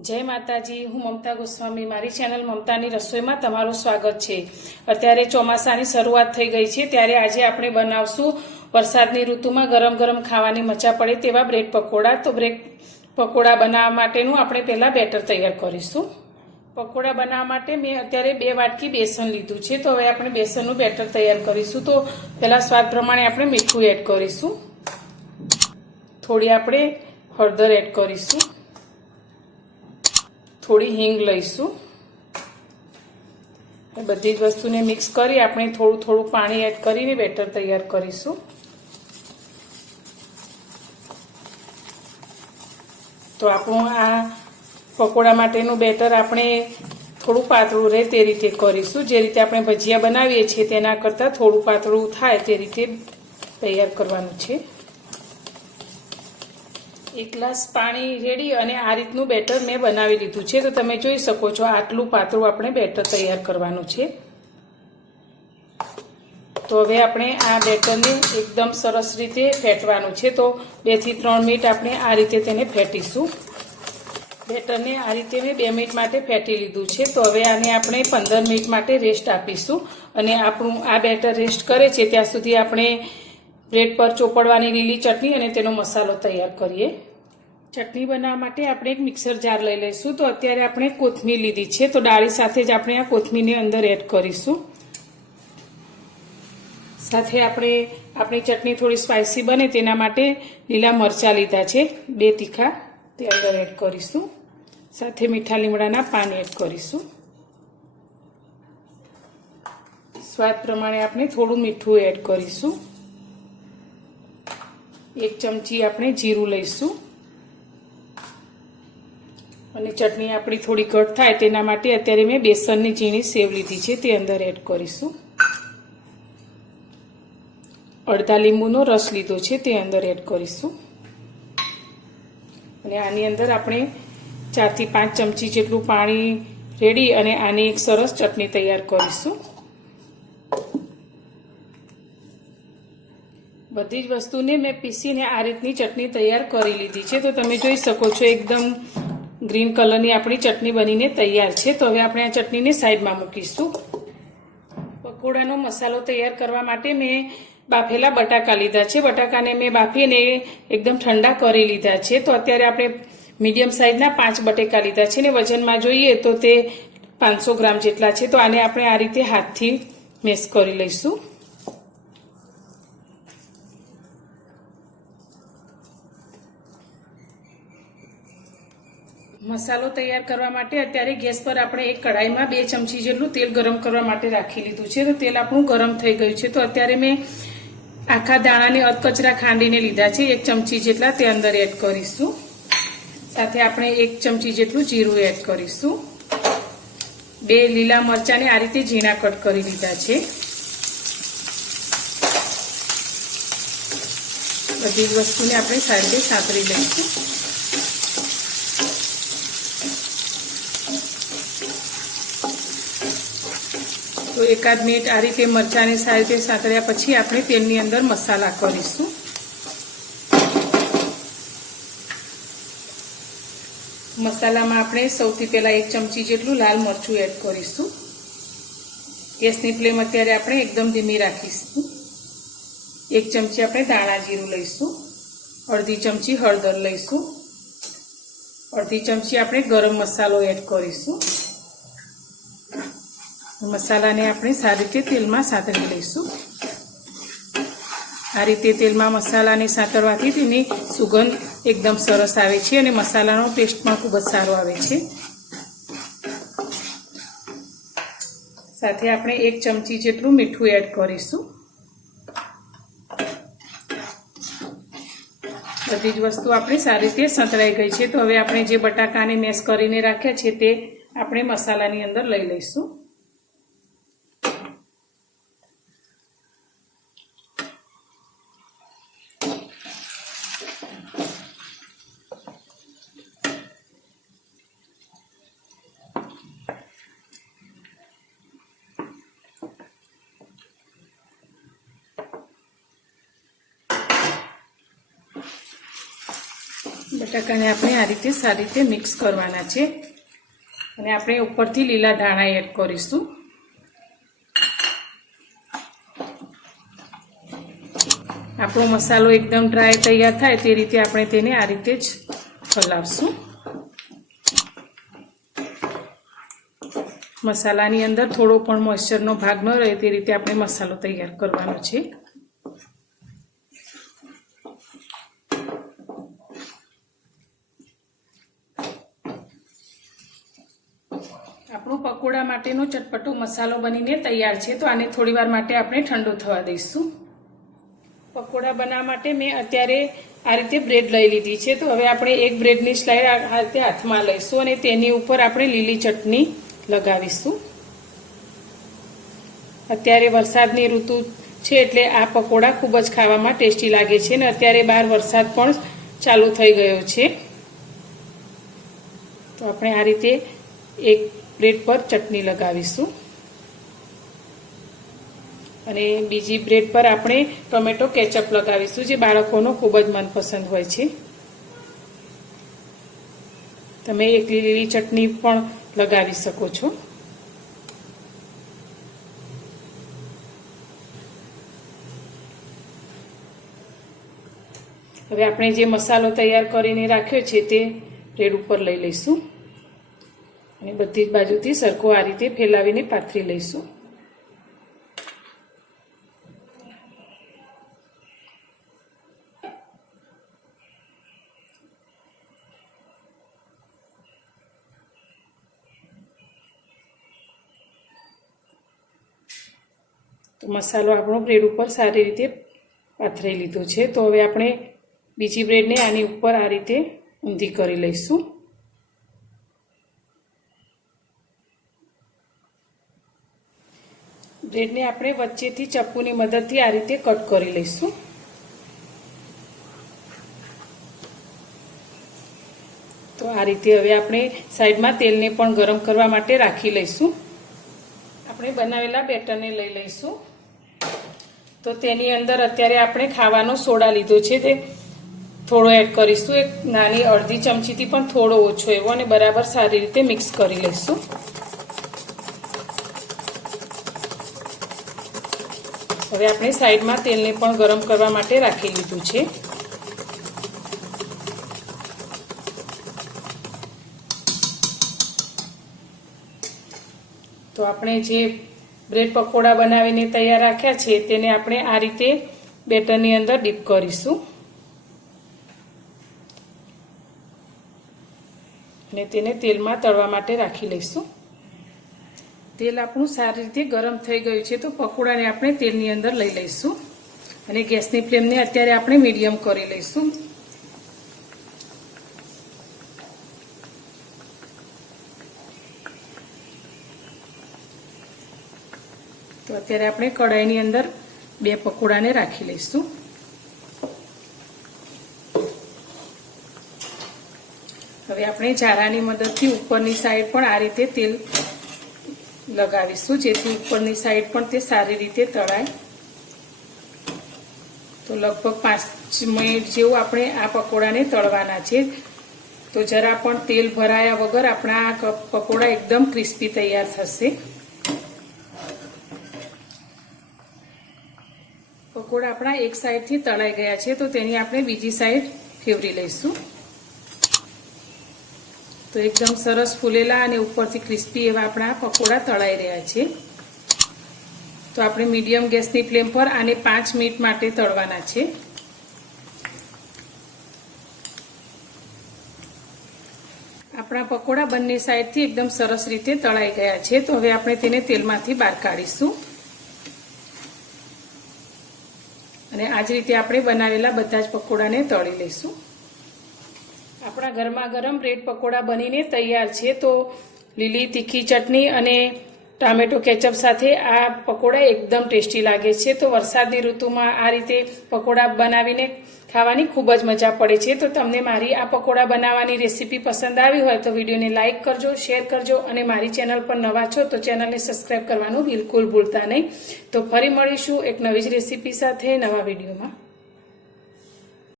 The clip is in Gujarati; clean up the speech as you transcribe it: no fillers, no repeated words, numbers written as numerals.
जय माताजी। हूँ ममता गोस्वामी। मारी चेनल ममतानी रसोई में तमारुं स्वागत है। अत्यारे चोमासानी शरूआत थई गई है, त्यारे आजे आपणे बनावशुं वरसादनी ऋतुमां गरम गरम खावानी मजा पड़े तेवा ब्रेड पकोड़ा। तो ब्रेड पकोड़ा बनाववा माटेनुं आपणे पहेला बेटर तैयार करीशुं। पकोड़ा बनाववा माटे मैं अत्यारे 2 वाटकी बेसन लीधुं छे। तो हवे आपणे बेसननुं बेटर तैयार करीशुं। तो पहेला स्वाद प्रमाणे आपणे मीठुं एड करीशुं, थोड़ी आपणे हळदर एड करीशुं, थोड़ी हींग लईशुं। बधी ज वस्तुने मिक्स करी आपणे थोड़ुं थोड़ुं पाणी एड करीने बेटर तैयार करीशुं। तो आपणुं आ पकोड़ा माटेनुं बेटर आपणे थोड़ुं पातळुं रहे ते रीते करीशुं। जे रीते आपणे भजिया बनावीए छीए तेना करता थोड़ुं पातळुं थाय ते रीते तैयार करवानुं छे। 1 ग्लास पाणी रेडी अने आ रीतनुं बेटर मैं बनावी लीधुं छे। तो तमे जोई शको छो आटલું पातળું આપણે बेटर तैयार करवानुं छे। तो हवे આપણે आ बेटरने एकदम सरस रीते फेटवानुं छे। तो 2 થી 3 મિનિટ આપણે आ रीते तेने फेटीशुं। बेटरने आ रीते मैं 2 મિનિટ माटे फेटी लीधुं छे। तो हवे आने આપણે 15 મિનિટ माटे रेस्ट आपीशुं अने આપણું आ बेटर रेस्ट करे छे त्यां सुधी આપણે ब्रेड पर ચોપડવાની લીલી ચટણી અને તેનો મસાલો તૈયાર કરીએ। ચટણી બનાવવા માટે આપણે એક મિક્સર જાર લઈ લઈશું। તો અત્યારે આપણે કોથમીર લીધી છે, તો ડાળી સાથે જ આપણે આ કોથમીરને અંદર એડ કરીશું। સાથે આપણે આપણી ચટણી થોડી સ્પાઇસી બને તેના માટે લીલા મરચાં લીધા છે 2 તીખા, તે અંદર એડ કરીશું। સાથે મીઠા લીમડાના પાન એડ કરીશું। સ્વાદ પ્રમાણે આપણે થોડું મીઠું એડ કરીશું। 1 ચમચી આપણે જીરું લઈશું અને ચટણી આપણી થોડી ઘટ થાય તેના માટે અત્યારે મેં બેસનની ઝીણી સેવ લીધી છે, તે અંદર એડ કરીશું। અડધા લીંબુનો રસ લીધો છે, તે અંદર એડ કરીશું અને આની અંદર આપણે 4 થી 5 ચમચી જેટલું પાણી રેડી અને આની એક સરસ ચટણી તૈયાર કરીશું। बधी ज वस्तुने मैं पीसीने आ रीतनी चटनी तैयार करी लीधी छे। तो तमे जोई शको छो एकदम ग्रीन कलरनी आपणी चटनी बनीने तैयार छे। तो हवे आपणे आ चटनीने साइडमां मूकीशुं। पकोड़ानो मसालो तैयार करवा माटे मैं बाफेला बटाका लीधा छे। बटाकाने मैं बाफीने एकदम ठंडा करी लीधा छे। तो अत्यारे आपणे मीडियम साइजना 5 बटेका लीधा छे ने वजनमां जोईए तो ते 500 ग्राम जेटला छे। तो आने आपणे आ रीते हाथथी मेश करी लईशुं। मसालो तैयार करवा माटे अत्यारे गैस पर आपणे एक कढ़ाई में 2 चमची जेटલું तेल गरम करवा माटे राखी लीधुं छे। तो तेल आपणुं गरम थई गयुं छे। तो अत्यारे मैं आखा दाणाने अधकचरा खांडीने लीधा छे 1 चमची जेटला, ते अंदर एड करीशुं। साथे आपणे 1 चमची जेटલું जीरुं एड करीशुं। 2 લીલા મરચાને आ रीते झीणा कट करी लीधा छे। बधी ज वस्तुने आपणे साइडे सातरी लईशुं। तो 1 मिनिट आ रीते मरचानी साइडे सातळ्या पछी आपणे तेलनी अंदर मसाला करीशुं। मसालामां आपणे सौथी पहेला 1 चमची जेटલું लाल मरचું एड करीशुं। गैसनी फ्लेम अत्यारे आपणे एकदम धीमी राखीशुं। 1 चमची आपणे दाणा जीरुं लईशुं, अर्धी चमची हळदर लईशुं, अर्धी चमची आपणे गरम मसालो एड करीशुं। मसाला ने आपणे सारी रीते तेल में सातरी लईशुं। आ रीते तेल में मसाला ने सातरवाथी तेनी सुगंध एकदम सरस आवे छे अने मसालानो टेस्ट पण खूब ज सारो आवे छे। साथे आपणे 1 चमची जेटલું मीठું एड करीशुं। बधी ज वस्तु आपणी सारी रीते संतळाई गई छे। तो हवे आपणे जे बटाकाने मेश करीने राख्या छे ते आपणे मसालानी अंदर लई लईशुं। બટાકાને આપણે આ રીતે સારી રીતે મિક્સ કરવાના છે અને આપણે ઉપરથી લીલા ધાણા એડ કરીશું. આપણો મસાલો એકદમ ડ્રાય તૈયાર થાય તે રીતે આપણે તેને આ રીતે જ હલાવશું. મસાલાની અંદર થોડો પણ મોઇશ્ચરનો ભાગ ન રહે તે રીતે આપણે મસાલો તૈયાર કરવાનો છે. આપણો પકોડા માટેનો ચટપટો મસાલો બનીને તૈયાર છે. તો આને થોડી વાર માટે આપણે ઠંડુ થવા દઈશું. પકોડા બનાવવા માટે મેં અત્યારે આ રીતે બ્રેડ લઈ લીધી છે. તો હવે આપણે એક બ્રેડની સ્લાઇડ આ રીતે હાથમાં લઈશું અને તેની ઉપર આપણે લીલી ચટણી લગાવીશું. અત્યારે વરસાદની ઋતુ છે એટલે આ પકોડા ખૂબ જ ખાવામાં ટેસ્ટી લાગે છે અને અત્યારે બહાર વરસાદ પણ ચાલુ થઈ ગયો છે. તો આપણે આ રીતે એક બ્રેડ પર ચટણી લગાવીશું અને બીજી બ્રેડ પર આપણે ટોમેટો કેચઅપ લગાવીશું, જે બાળકોનો ખૂબ જ મનપસંદ હોય છે. તમે એકલી લીલી ચટણી પણ લગાવી શકો છો. હવે આપણે જે મસાલો તૈયાર કરીને રાખ્યો છે તે બ્રેડ ઉપર લઈ લઈશું અને બધી જ બાજુથી સરખો આ રીતે ફેલાવીને પાથરી લઈશું. તો મસાલો આપણો બ્રેડ ઉપર સારી રીતે પાથરી લીધો છે. તો હવે આપણે બીજી બ્રેડને આની ઉપર આ રીતે ઊંધી કરી લઈશું. બ્રેડને આપણે વચ્ચેથી ચપ્પુની મદદથી આ રીતે કટ કરી લઈશું. તો આ રીતે હવે આપણે સાઈડમાં તેલને પણ ગરમ કરવા માટે રાખી લઈશું. આપણે બનાવેલા બેટરને લઈ લઈશું. તો તેની અંદર અત્યારે આપણે ખાવાનો સોડા લીધો છે તે થોડો એડ કરીશું. એક નાની અડધી ચમચીથી પણ થોડો ઓછો એવો અને બરાબર સારી રીતે મિક્સ કરી લઈશું. હવે આપણે સાઈડમાં તેલને પણ ગરમ કરવા માટે રાખી લીધું છે. તો આપણે જે બ્રેડ પકોડા બનાવીને તૈયાર રાખ્યા છે તેને આપણે આ રીતે બેટરની અંદર ડીપ કરીશું અને તેને તેલમાં તળવા માટે રાખી લઈશું. તેલ આપણું સારી રીતે ગરમ થઈ ગયું છે. તો પકોડાને આપણે તેલની અંદર લઈ લઈશું અને ગેસની ફ્લેમને અત્યારે આપણે મીડિયમ કરી લઈશું. તો અત્યારે આપણે કઢાઈની અંદર બે પકોડાને રાખી લઈશું. હવે આપણે જારાની મદદથી ઉપરની સાઈડ પણ આ રીતે તેલ લગાવીશું, જેથી ઉપરની સાઈડ પણ તે સારી રીતે તળાય. તો લગભગ 5 મિનિટ જેવું આપણે આ પકોડાને તળવાના છે. તો જરા પણ તેલ ભરાયા વગર આપણા આ પકોડા એકદમ ક્રિસ્પી તૈયાર થશે. પકોડા આપણા એક સાઈડથી તળાઈ ગયા છે. તો તેની આપણે બીજી સાઈડ ફેરવી લઈશું. તો એકદમ સરસ ફૂલેલા અને ઉપરથી ક્રિસ્પી એવા આપણા પકોડા તળાઈ રહ્યા છે. તો આપણે મીડિયમ ગેસની ફ્લેમ પર આને 5 મિનિટ માટે તળવાના છે. આપણા પકોડા બંને સાઈડથી એકદમ સરસ રીતે તળાઈ ગયા છે. તો હવે આપણે તેને તેલમાંથી બહાર કાઢીશું અને આ જ રીતે આપણે બનાવેલા બધા જ પકોડાને તળી લઈશું. આપણા ગરમા ગરમ બ્રેડ પકોડા બનીને તૈયાર છે. તો લીલી તીખી ચટણી અને ટામેટો કેચઅપ સાથે આ પકોડા એકદમ ટેસ્ટી લાગે છે. તો વરસાદની ઋતુમાં આ રીતે પકોડા બનાવીને ખાવાની ખૂબ જ મજા પડે છે. તો તમને મારી આ પકોડા બનાવવાની રેસીપી પસંદ આવી હોય તો વિડીયોને લાઇક કરજો, શેર કરજો અને મારી ચેનલ પર નવા છો તો ચેનલને સબસ્ક્રાઈબ કરવાનું બિલકુલ ભૂલતા નહીં. તો ફરી મળીશું એક નવી જ રેસીપી સાથે નવા વિડીયોમાં.